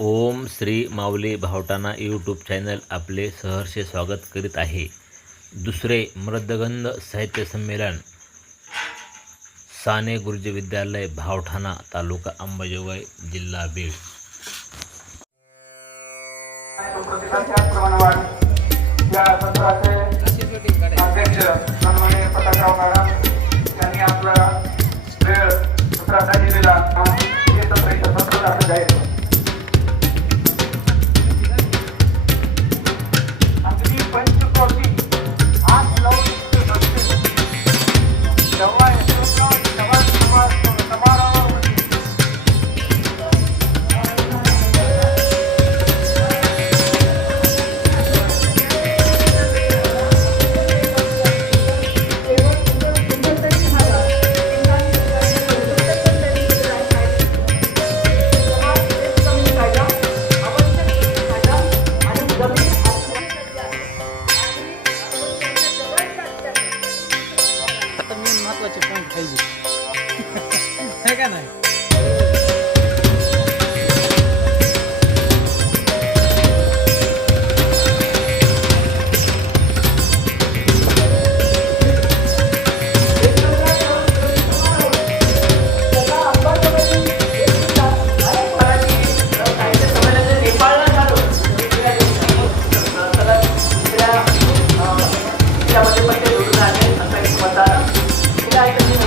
ओम Shri Mauli भावटाना YouTube channel आपले सहर्ष स्वागत करीत आहे. दुसरे मृदगंध साहित्य संमेलन साने गुरुजी विद्यालय भावठाणा तालुका अंबाजोगाई जिल्हा बीड.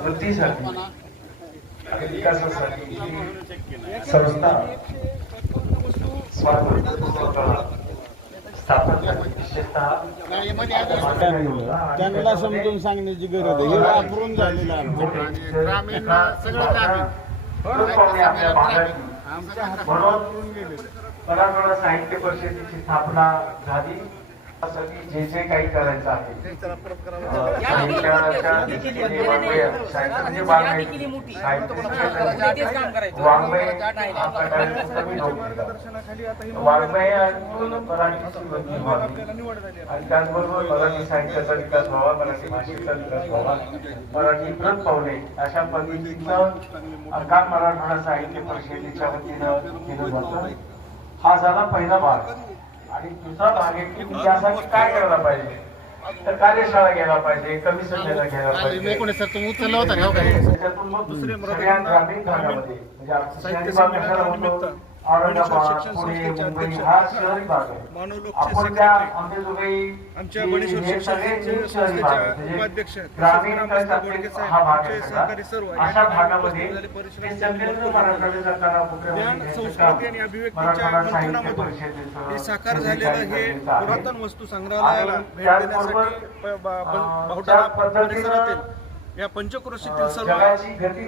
वृद्धीसाठी आणि विकासासाठी ही संस्था त्यांना समजून सांगण्याची गरज आहे. हे वापरून झालेलं. ग्रामीण साहित्य परिषदेची स्थापना झाली. जे जे काही करायचं आहे. हा आणि मराठीची वृद्धी व्हावी आणि त्याचबरोबर मराठी साहित्याचा विकास व्हावा मराठी भाषेचा विकास व्हावा मराठी प्रत पावले अशा पद्धतीचं काम मराठवाडा साहित्य परिषदेच्या वतीनं केलं जातं. हा झाला पहिला भाग. आणि दुसरा भाग आहे की तुम्ही यासाठी काय करायला पाहिजे? तर कार्यशाळा घ्यायला पाहिजे कमी संख्येला घ्यायला पाहिजे. त्याच्यातून मग सगळ्या ग्रामीण भागामध्ये म्हणजे आपण शहरी भाग कशाला म्हणतो औरंगाबाद पुणे मुंबई हा शहरी भाग आहे आपण त्या अंबेजोगाई आमच्या ही- सगळे शहरी भाग उपाध्यक्ष ग्रामीण हा भाग आहे. सगळा. अशा भागामध्ये. मराठवाडा संस्कृती आणि अभिव्यक्तीच्या मंथनामधून साकार झालेलं हे पुरातन वस्तू संग्रहालयाला भेट देण्यासाठी परिसरातील या पंचक्रोशीतील सर्व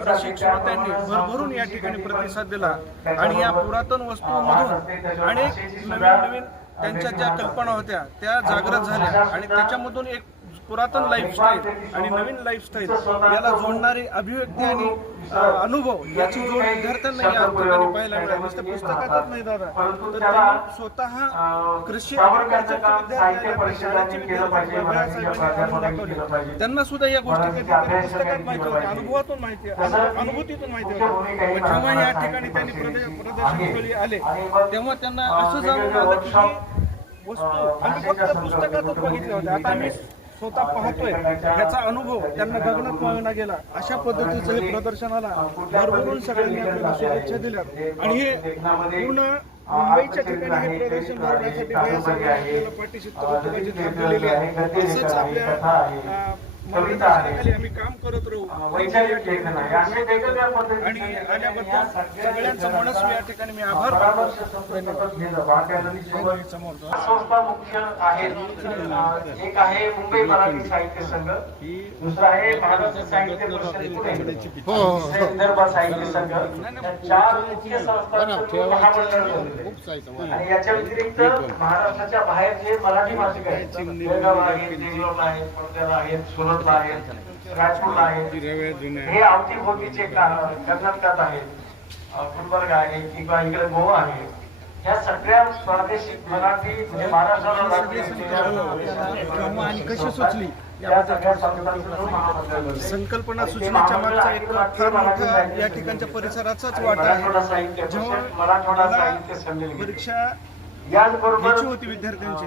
रसिक श्रोत्यांनी भरभरून या ठिकाणी प्रतिसाद दिला. आणि या पुरातन वस्तूंमधून अनेक नवीन नवीन त्यांच्या ज्या कल्पना होत्या त्या जागृत झाल्या. आणि त्याच्यामधून एक पुरातन लाईफस्टाईल आणि नवीन लाईफस्टाईल याला जोडणारी अभिव्यक्ती आणि अनुभव याची जोड विद्यार्थ्यांना या ठिकाणी पाहायला मिळाली. नुसतं पुस्तकातच नाही दादा. तर त्यांनी स्वतः कृषी विद्यार्थी शाळेचे विद्यार्थी दाखवले. त्यांना सुद्धा या गोष्टी पुस्तकात माहिती होत्या अनुभवातून माहिती अनु- अनुभूतीतून माहिती मग जेव्हा या ठिकाणी त्यांनी प्रदे- प्रदर्शनस्थळी आले तेव्हा त्यांना असं जाणून आलं की वस्तू आम्ही फक्त पुस्तकातच बघितल्या होत्या. आता आम्ही स्वतः पाहतोय याचा अनुभव त्यांना गगनात मावेना गेला. अशा पद्धतीचं हे प्रदर्शनाला भरभरून सगळ्यांनी आपल्याला शुभेच्छा दिल्या आणि हे पूर्ण मुंबईच्या ठिकाणी हे प्रदर्शन भरवण्यासाठी पाठीशी दिलेली आहे तसंच आपल्या कविता आहे. आम्ही काम करत राहू. वैचारिक लेखन आहे. असे वेगवेगळ्या आणि पद्धतीने आल्याबद्दल सगळ्यांचं मनस्वी या ठिकाणी मी आभार परामर्श संस्थेसोबत घेणं वाट्यालनीसोबत संस्था मुख्य आहेत एक आहे मुंबई मराठी साहित्य संघ. दुसरा आहे महाराष्ट्र साहित्य परिषद पुणे. तिसरे विदर्भ साहित्य संघ. या चार मुख्य संस्थांचं महामंडळ. आणि याच्या व्यतिरिक्त महाराष्ट्राच्या बाहेर जे मराठी भाषिक आहेत बेळगाव आहेत देगलूरला आहेत पुण्याला आहेत आहेत राजपूरला आहेत हे कर्नाटकात आहेत गुलबर्ग आहे किंवा इकडे गोवा आहे. ह्या सगळ्या प्रादेशिक मराठी म्हणजे महाराष्ट्राला या. संकल्पना सुचण्याच्या मागचा एक फार मोठा या ठिकाणच्या परिसराचाच वाटा मराठवाडा आहे साहित्य जेव्हा परिषद, मराठवाडा मला साहित्य संमेलन. परीक्षा याचबरोबर होती विद्यार्थ्यांची.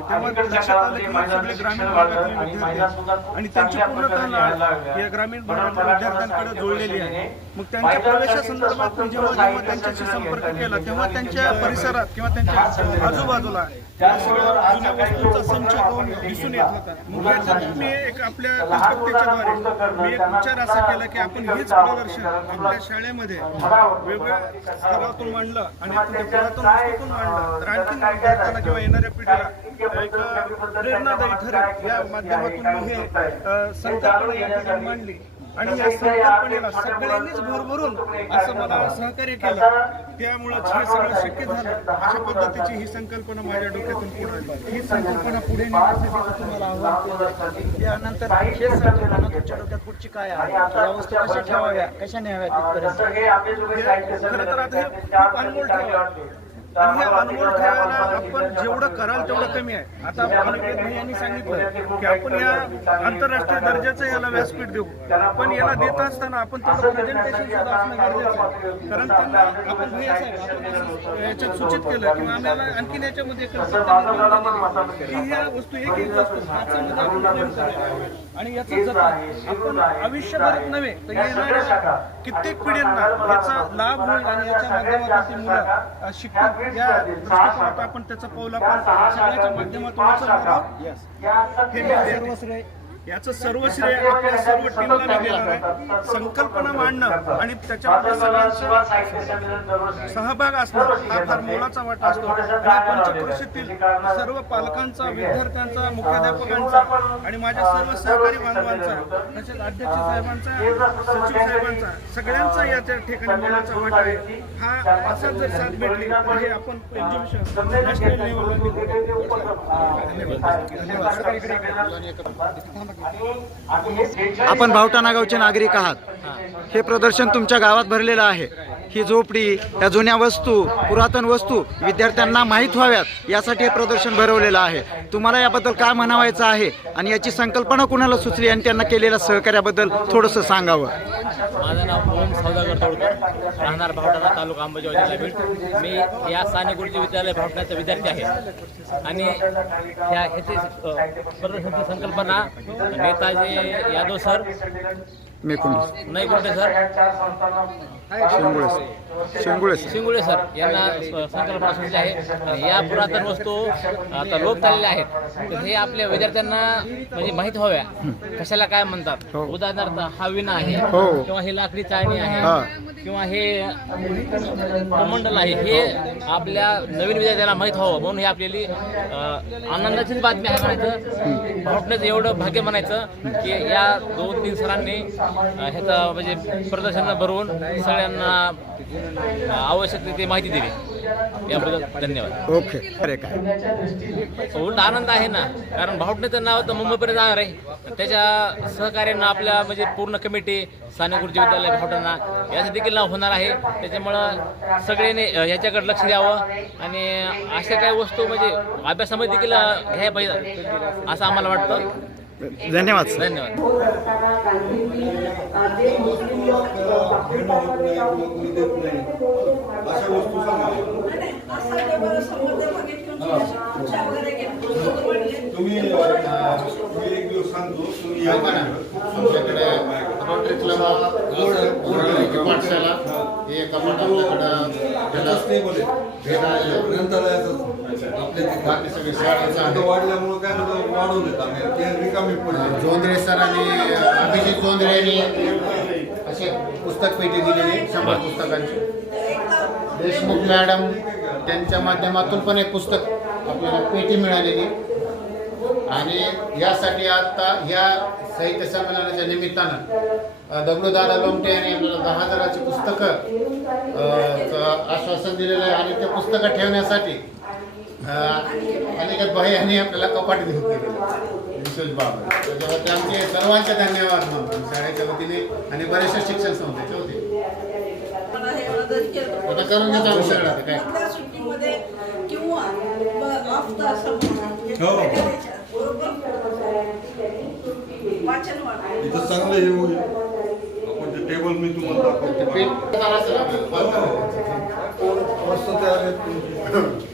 लक्षात आलं की सगळे ग्रामीण भागातले आणि विद्यार्थी त्यांची पूर्णतः. या ग्रामीण भागातल्या विद्यार्थ्यांकडे जोडलेली आहे. मग त्यांच्या प्रवेशासंदर्भात जेव्हा जेव्हा त्यांच्याशी संपर्क केला तेव्हा त्यांच्या परिसरात किंवा त्यांच्या आजूबाजूला जुन्या वस्तूंचा संच दिसून येत होता. मग याच्यातून मी एक आपल्या कल्पकतेच्याद्वारे मी एक विचार असा केला की आपण हेच प्रदर्शन आपल्या शाळेमध्ये वेगवेगळ्या स्तरातून मांडलं आणि पुरातन वस्तूतून मांडलं तर आणखीन विद्यार्थ्यांना किंवा येणाऱ्या पिढीला एक प्रेरणादायी ठरेल. या माध्यमातून मी हे संकल्पना या ठिकाणी मांडली. आणि या संकल्पनेला सगळ्यांनीच भरभरून असं मला सहकार्य केलं. त्यामुळं हे सगळं शक्य झालं. अशा पद्धतीची ही संकल्पना माझ्या डोक्यातून पुढे ही संकल्पना पुढे नेण्यासाठी तुम्हाला आव्हान केलं त्यानंतर हे संकल्पना तुमच्या डोक्यात पुढची काय आहे? या वस्तू कशा ठेवाव्या? कशा न्याव्या तिथपर्यंत खरं तर आता हे खूप अनमोल ठेवा. आणि हे अनमोल ठेवायला आपण जेवढं कराल तेवढं कमी आहे. आता अनिकेत यांनी सांगितलं की आपण या आंतरराष्ट्रीय दर्जाचं याला व्यासपीठ देऊ. पण याला देत असताना आपण त्याचं प्रेझेंटेशन सुद्धा असणं गरजेचं आहे. कारण त्यांना आपण भैया साहेब याच्यात सूचित केलं किंवा आम्हाला आणखीन याच्यामध्ये की ह्या वस्तू एक एक वस्तू काचामध्ये आपण frame करायला. आणि याचं जतन आपण आयुष्यभरात नव्हे तर येणाऱ्या कित्येक पिढ्यांना याचा लाभ होईल आणि याच्या माध्यमातून ती मुलं शिकतील. या दृष्टिकोनात आपण त्याचा पाऊल आपण सगळ्याच्या माध्यमातून सर्व याचं सर्व श्रेय आपल्या सर्व टीमला देणार आहे. संकल्पना मांडणं आणि त्याच्यामध्ये सगळ्यांचा सहभाग असणं हा फार मोलाचा वाटा असतो. आणि पंचक्रोशीतील सर्व पालकांचा विद्यार्थ्यांचा मुख्याध्यापकांचा आणि माझ्या सर्व सहकारी बांधवांचा तसेच अध्यक्ष साहेबांचा सचिव साहेबांचा सगळ्यांचा याच्या ठिकाणी मोलाचा वाटा आहे. हा असा जर साथ भेटली तर हे आपण एक्झिबिशन नॅशनल लेवलला आपण भावटा गावचे नागरिक आहात. हे प्रदर्शन तुमच्या गावात भरलेलं आहे. ही झोपडी या जुन्या वस्तू पुरातन वस्तू विद्यार्थ्यांना माहीत व्हाव्यात यासाठी हे प्रदर्शन भरवलेलं आहे. तुम्हाला याबद्दल काय म्हणावायचं आहे? आणि याची संकल्पना कुणाला सुचली आणि त्यांना केलेल्या सहकार्याबद्दल थोडंसं सांगावं? माझं नाव ओम सौदागर तोडकर राहणार भावटाचा तालुका अंबाजोगाई भेट मी या साने गुरुजी विद्यालय भावटाचा विद्यार्थी आहे. आणि ह्या ह्याची प्रदर्शनाची संकल्पना नेताजी यादव सर मेकुंडी. नाही गुंडे सर? शेंगुळे शेंगुळे शिंगुळे सर. यांना स- संकल्पना सुचली आहे. या पुरातन वस्तू आता लोप झालेल्या आहेत. तर हे आपल्या विद्यार्थ्यांना म्हणजे माहीत व्हाव्या. कशाला काय म्हणतात? हो. उदाहरणार्थ हा विना आहे. हो. किंवा ही लाकडी चाळणी हा. आहे किंवा हे कमंडल आहे. हे आपल्या नवीन विद्यार्थ्यांना माहीत व्हावं. म्हणून हे आपल्याली अ, आनंदाचीच बातमी आहे म्हणायचं. भावटण्याचं एवढं भाग्य म्हणायचं की या दोन तीन सरांनी ह्याचं म्हणजे प्रदर्शन भरवून सगळ्यांना आवश्यक ते माहिती दिली. याबद्दल धन्यवाद. ओके. अरे काय उलट आनंद आहे ना. कारण भावटण्याचं नाव तर मुंबईपर्यंत जाणार आहे. त्याच्या सहकार्यानं आपल्या म्हणजे पूर्ण कमिटी साने गुरुजी विद्यालय भावटाणा याचं देखील नाव होणार आहे. त्याच्यामुळं सगळ्यांनी अ, याच्याकडे लक्ष द्यावं. आणि अशा काही वस्तू म्हणजे अभ्यासामध्ये देखील घ्यायला पाहिजे असं आम्हाला वाटतं. धन्यवाद सर धन्यवाद. तुम्ही एक दिवस सांगतो तुम्ही या तुमच्याकडे पाठशाला हे एका बाकी सगळे शाळेचं आहे. वाढल्यामुळं काय आम्ही ते रिकामी पडले. जोंधळे अभिजित जोंधळे यांनी असे पुस्तक पेटी दिलेली शंभर पुस्तकांची. देशमुख मॅडम त्यांच्या माध्यमातून पण एक पुस्तक आपल्याला पेटी मिळालेली. आणि यासाठी आता या साहित्य संमेलनाच्या निमित्तानं दगडूदादा लोमटे यांनी आपल्याला दहा हजाराची पुस्तकं आश्वासन दिलेलं आहे. आणि ते पुस्तकं ठेवण्यासाठी अनिकेत भाई यांनी आपल्याला कपाट घेऊन केलेलं विशेष बाब. त्याच्यावरती आमचे सर्वांचे धन्यवाद मानतो शाळेच्या वतीने आणि बरेचसे शिक्षण संस्थेचे होते आता करून घेतो आम्ही सगळं आता काय? तास हो. वाचन चांगलं हे होईल. आपण ते टेबल मी तुम्हाला दाखवतो